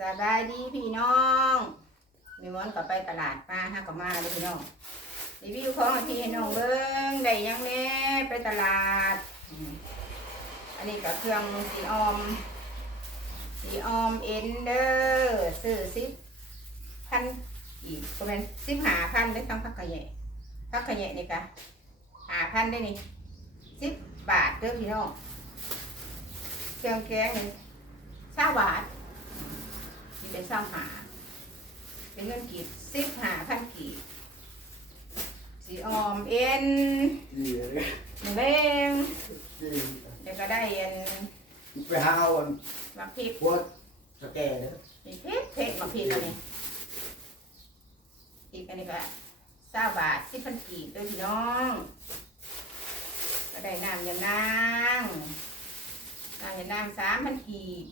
สบายดีพี่น้องมีมอนก็ไปตลาดมาห้าก็มาเลยพี่น้องรีวิวของพี่น้องเบิ้งได้ยังแน่ไปตลาด อันนี้ก็เครื่องสีออม สีออมเอ็นเดอร์ซื้อสิบพันอีกก็เป็นสิบหาพันได้ทั้งพักขยะพักขยะนี่กะหาพันได้นี่สิบบาทเด้อพี่น้องเครื่องแกงนี่ชาบาท มีเป็นเศร้าหา เป็นเงินกีบสิบหาพันกีบสีออมเอ็นดีเลยหนึ่งเล่มดีเดี๋ยวก็ได้เอ็นไปหาเอาอันมะพริกพวกสแกนเลยมีเพชรเพชรมะพริกอันนี้อีกอันนี้ก็เศร้าบาทสิบพันกีบด้วยพี่น้อง ก็ได้น้ำยานางน้ำยานางสามพันกีบ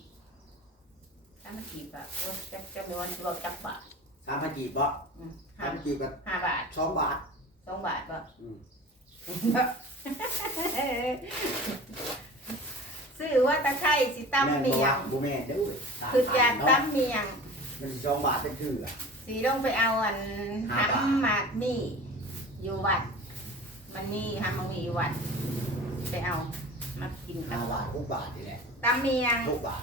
พันกีบอะโอ้ยจะจะมีวันรวมจับบาทสามพันกีบบ่อืมสาห้ามกีบกับห้าบาทสองบาทสองบาทก็อืมซื้อว่าตะไคร้สิตำแม่นเมีบ่ยว่างบ่แม่นเด้อเว้ยสามคืออยากพันเนาะตำเมียง มันสิสองบาทเป็นคืออะสีลงไปเอาอันห้าบาท หำหมากมี่อยู่วัด มันมีหำมังมีอยู่วัด ไปเอามากินกัห้าบ บาทหกบาทนี่แหละตำเมียง หกบาท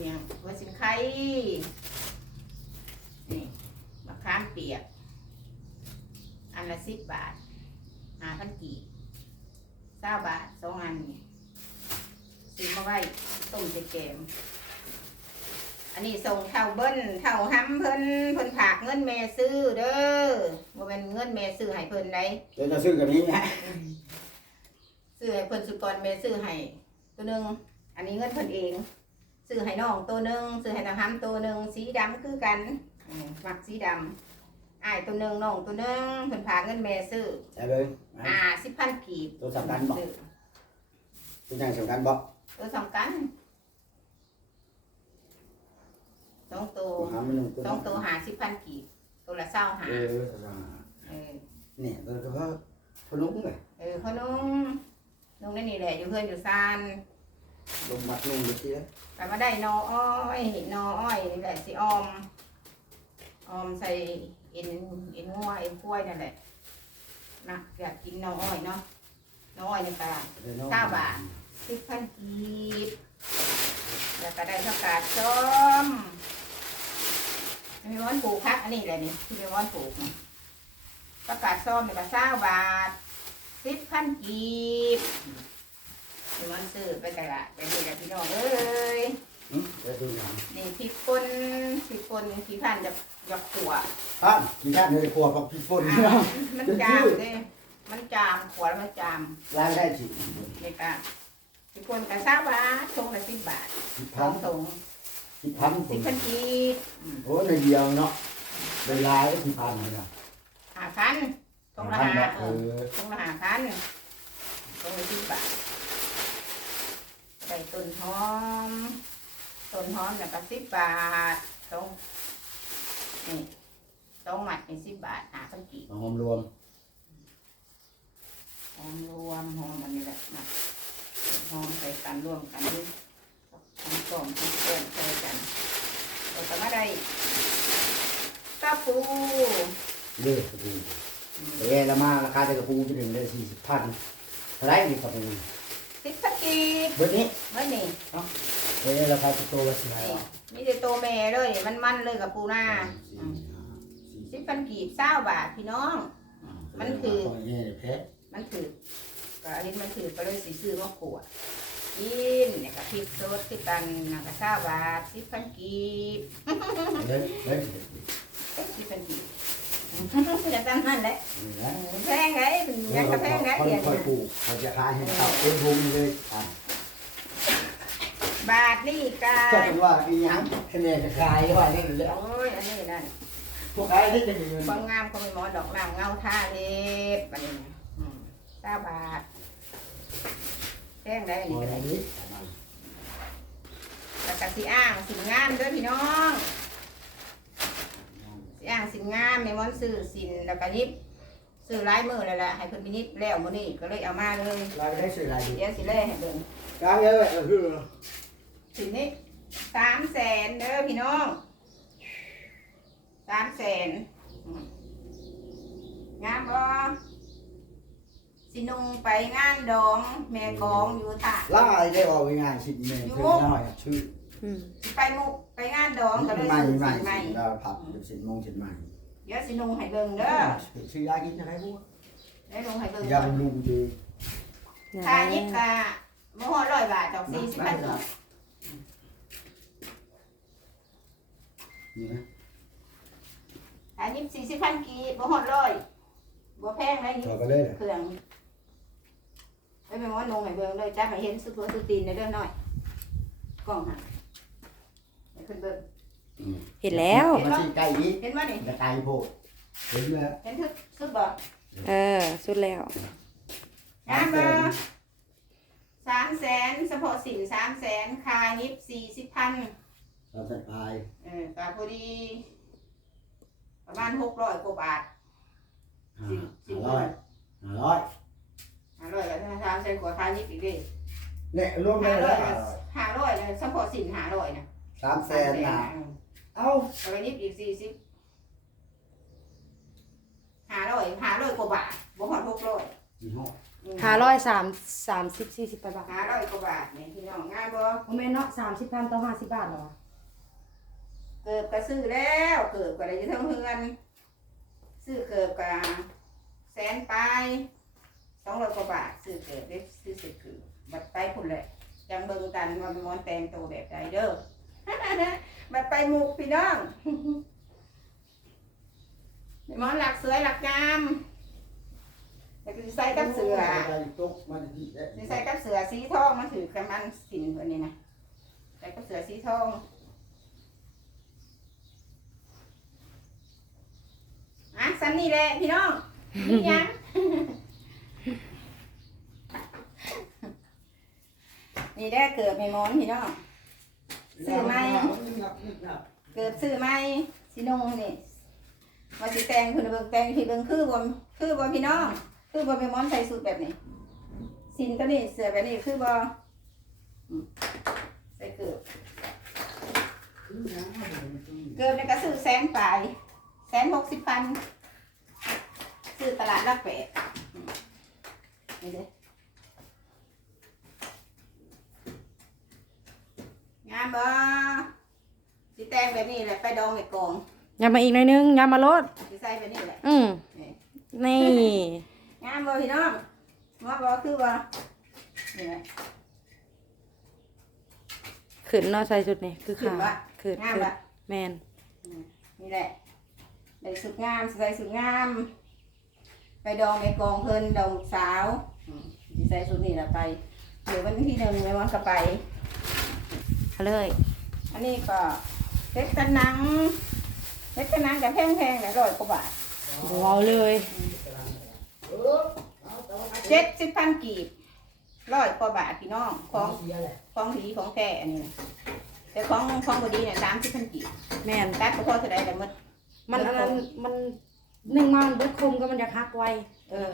เมียงหัวสินไข่นี่มะขามเปียก อันละสิบบาทหาพันกีบเก้าบาทสองอันนี่ซื้อมาไว้ต้มจะแกมอันนี้ส่งเท่าเบิ้ลเท่าห้ำเพิ่นเพิ่นผากเงินแม่ซื้อเด้อบ่เป็นเงินแม่ซื้อให้เพิ่นได้เดี๋ยวจะซื้อกับนี้นะซื้อให้เพิ่นสุกรแม่ซื้อให้ตัวหนึงอันนี้เงินเพิ่นเอง ซื้อให้น้องตัวหนึงซื้อให้ทางห้ำตัวหนึงสีดำคือกันอืมมักสีดำอ้ายตัวหนึงน้องตัวหนึงเพิ่นผากเงินแม่ซื้อใช่เบิ่งอ่าสิบพันกีบตัวสำคัญบ่ซื้อตัวอย่างสำคัญบ่ตัวสองกันสองตัวตัวหามันหนึ่งตัวสองตัวหาสิบพันกีบตัวละเศร้าหาเออตัวละเออเนี่ยตัวเฉพาะพนุ้งเลยเออเขานุ่งนุ่งได้นี่แหละอยู่เพื่อนอยู่ซาน ลงมัดลงไปเสียแต่มาได้นออ้อยนออ้อยนี่แหละสิออม ออมใส่เอ็นเอ็นงัวเอ็นกล้วยนั่นแหละนะอยากกินนออ้อยเนาะนออ้อยในตลาดเดี๋ยวน้องเก้าบาทสิบพันกีบแล้วก็ได้ผักกาดส้มมีวันปลูกพักอันนี้แหละนี่ที่มีวันปลูกนี่ผักกาดส้มนี่ก็เก้าบาทสิบพันกีบ มีวันซื้อไปตลาดไปนี่แหละพี่น้องเอ้ยอืมเดี๋ยวดูหนังนี่พริกป่นพริกป่นที่พันจะหยอกขัวท่านมีท่านเลยครัวกับพี่ฝนอะมันจามเลยมันจามขวดมันจามรายได้สินี่ก็พริกป่นก็เก้าบาททงละสิบบาทสิบสพัอนงถุงสิบพันสิบพันกีบอืมโอ้ในเดียวเนาะเป็นลายสิบพันเลยนะหาพันตรงละพันหาเนาะเอเอออตรงละหาพันตรงละสิบบาท ใส่ต้นหอม ต้นหอมแล้วก็สิบบาทตรงนี่ตรงหมัดนี่สิบบาทหาพันกีบหอมรวมหอมรวมหอมอันนี้แหละนะหอมใส่กันร่วมกันด้วยหอมส้มหอมเปิ้ลใส่กันเราจะมาได้กระปูเลือกกระปูแต่แย่ละมาราคาจะกระปูจะถึงได้สี่สิบพันเท่าไหรนี่กระปู สิบพันกีบเบอร์นี้เมื่อนี่เดี๋ยวราคาจะโตละสิบห้านี่มีแต่โตวแม่เลย มันมันๆเลยกับปูหน้าอืมสิบพันกีบเศร้าบาทพี่น้อง มันคือแย่เลยแพ้มันถือก็อันนี้มันถือก็เลยสีซื้อมาขวดกินเนี่ยกับพริกสดคือกันนะก็เศร้าบาทสิบพันกีบเฮ้ยเฮ้ยเอ๊ะสิบพันกีบ อย่าตั้งนั่นแหละนี่นะแพงไงยังกระแพงไงคนเดี๋ยวคอยนี้ปลูกเขาจะขายให้เขาเป็นพุงเลยอะบาทนี่กาก็เป็นว่าอีหยังคะแนนจะขายไว้นี่แหละโอ้ยอันนี้นั่นพวกขายที่จะมีเงินความงามก็มีหมอดอกนางเงาท่าเล็บอันนี้อืมเก้าบาทแพงได้อันหมนี้อก็ได้นี้แล้วก็สีอ่างสินงามเด้วยพี่น้อง สีอ่างสินงามแม่มอนซื้อสินแล้วก็ยิบซื้อหลายมือเลยแหละให้เพิ่นไปยิบแล้วมื้อนี้ก็เลยเอามาเลยรายได้สื่อรายดีเดี๋ยวสิเล่ให้เบิ่งกลางเยอะเออคือสินนี้สามแสนเด้อพี่น้องสามแสนอืมงามบ่สินุงไปงานดองแม่กองอยู่ท่าล่าได้ออกงานชิ้นเมนคือน้อยชื่อ อืมไปมุกไปงานดองก็เลยใหม่ซื้อใหม่สีใหม่เราผับเป็นสินมงสินใหม่เดี๋ยวสินุงให้เบิ่งเด้อชื่อยากินอะไรพวกได้ลงให้เบิ่งยาบำรุงดีค่ายิบกะบ่ฮอดร้อยบาทดอกสี่สิบพันกีบนี่นะค่ายิบสี่สิบพันกีบบ่ฮอดร้อยบ่แพงเลยยิต่อบไปเลยเครื่องไปแม่ว่าลงให้เบิ่งเลยจ้าให้เห็นสุดตัวสุดตีนในเด้อหน่อยกล้องหัน ให้เพิ่นเบิ่งเห็นแล้ว มันสิไก่นี้เห็นบ่นี่จะไก่โพดเห็นไหมเห็นทุกสุดบ่เออ สุดแล้วงามบ่สามแสนเฉพาะสินสามแสนค่ายิบสี่สิบพันเราใส่ปลายเออตาพอดี ประมาณหกร้อยกว่าบาทห้าร้อยห้าร้อยห้าร้อยแล้วถ้าทำใส่ขวดทายิบอีกดิเนี่ยรวมเลห้ายร้อแล้ยวห้าร้อยเลยเฉพาะสินห้าร้อยนะ สามแสนนะเอ้าเอาไปยิบอีกสี่สิบห้าร้อยห้าร้อยกว่าบาทบ่หอดหกร้อยยี่ห้อหาร้อยสามสามสิบสี่สิบไปบาทห้าร้อยกว่าบาทเนี่ยพี่น้องง่ายบ่โมเมนเนาะสามสิบพันต่อห้าสิบบาทเหรอเกิดก็ซื้อแล้วเกิดก็ได้อยืมเพื่อนซื้อเกิดก็แสนไปสองร้อยกว่าบาทซื้อเกิดได้ซื้อสิคือบัดไปพุ่นแหละจังเบิ่งกันว่ามันมอนแต่งตัวแบบใดเด้อ บัดไปหมุกพี่น้องหมอนหลักสวยหลักงามแต่ก็สิใส่กับเสือตกมันดีแล้สิใส่กับเสือสีทองมันถือกำมันสินตัวนี้นะใส่กับเสือสีทองอะสันนี่แหละพี่น้องนี่ยังนี่ได้เกิดไม่มอนพี่น้อง ซื้อไหมเกิดซื้อไหมสินงนี่มาสิแตงคุณเบิ่งแตงที่เบิ่งคือบ่คือบ่พี่น้องคือบ่แม่มอนใส่สูทแบบนี้สินตัวนี้เสือแบบนี้คือบ่อืมใส่เกือบเกือบในกระซื้อแสนปลายแสนหกสิบพันซื้อตลาดรักแปดอืมนี่เด้ งามบ่สิแต่งแบบนี้แหละไปดองไอ้กองยามาอีกหน่อยนึงยามาลดสิใส่แบบนี้แหละอืมนี่นี่งามบ่พี่น้องว่าบ่คือบ่นี่แหละขึ้นเนาะใส่ชุดนี่คือขึ้นขาววะขึ้นงามขึ้นละแมนนี่แหละได้สุดงามใส่สุดงาม ไปดองในกองเพิ่นดองสาวอืมสิใส่สุดนี่แหละไปเดี๋ยววันที่หนึ่งในวันก็ไป เอาเลย อันนี้ก็เล็กตะนังเล็กตะนังกับแพงแพงๆแหละร้อยกว่าบาทเบาเลยเจ็ดสิบพันกีบร้อยกว่าบาทพี่น้องของของดีของแท้อันนี้นะแต่ของของบดีเนี่ยสามสิบพันกีบแมนตัดก็พอเท่าไรแต่หมดมันอันนั้นมันหนึ่งมันเบิดคมก็มันจะหักไวเออ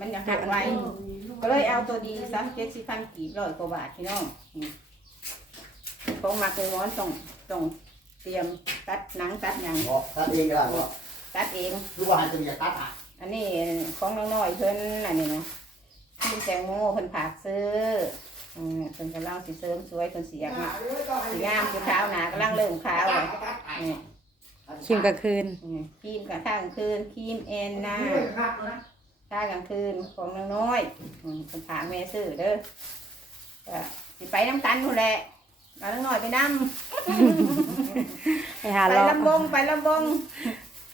มันอยากหักไว้ก็เลยเอาตัวดีซะเจ็ดสิบพันกีบร้อยกว่าบาทพี่น้องอืม ของมักเลยม้อนต้องต้องเตรียมตัดหนังตัดหยังบอกตัดเองก็ได้บอกตัดเองทุกวันจะมีตัดอะอันนี้ของน้อยๆเพิ่นอันนี้นะพี่แตงโมเพิ่นผากซื้ออืมเพิ่นกำลังสิเสริมสวยเพิ่นสีอยากมาสีงามสีขาวหนากำลังเริ่มขาวเลยนี่คิมกลางคืนนี่ครีมกับท่ากลางคืนครีมเอ็นหน้าท่ากลางคืนของน้อยๆอืมเพิ่นผากแม่ซื้อเด้อก็สิไปน้ำกันนู่นแหละ เอาน้อยๆไปน้ำไปหาไปเราลำวงไปลำวง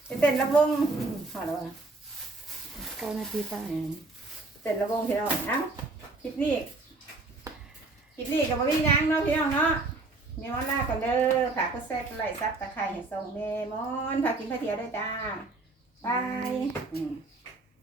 ไปเต้นลำวงพอแล้วอะเก้านาทีไปเต้นลำวงพี่น้องเอ้าคลิปนี้คลิปนี้กับพี่ยังเนาะพี่น้องเนาะเมมอนลาก่อนเด้อฝากก็แซ่บไลค์ซับตะไคร้ให้ส่งเมมอนพากินพาเที่ยวด้วยจ้าบายอืม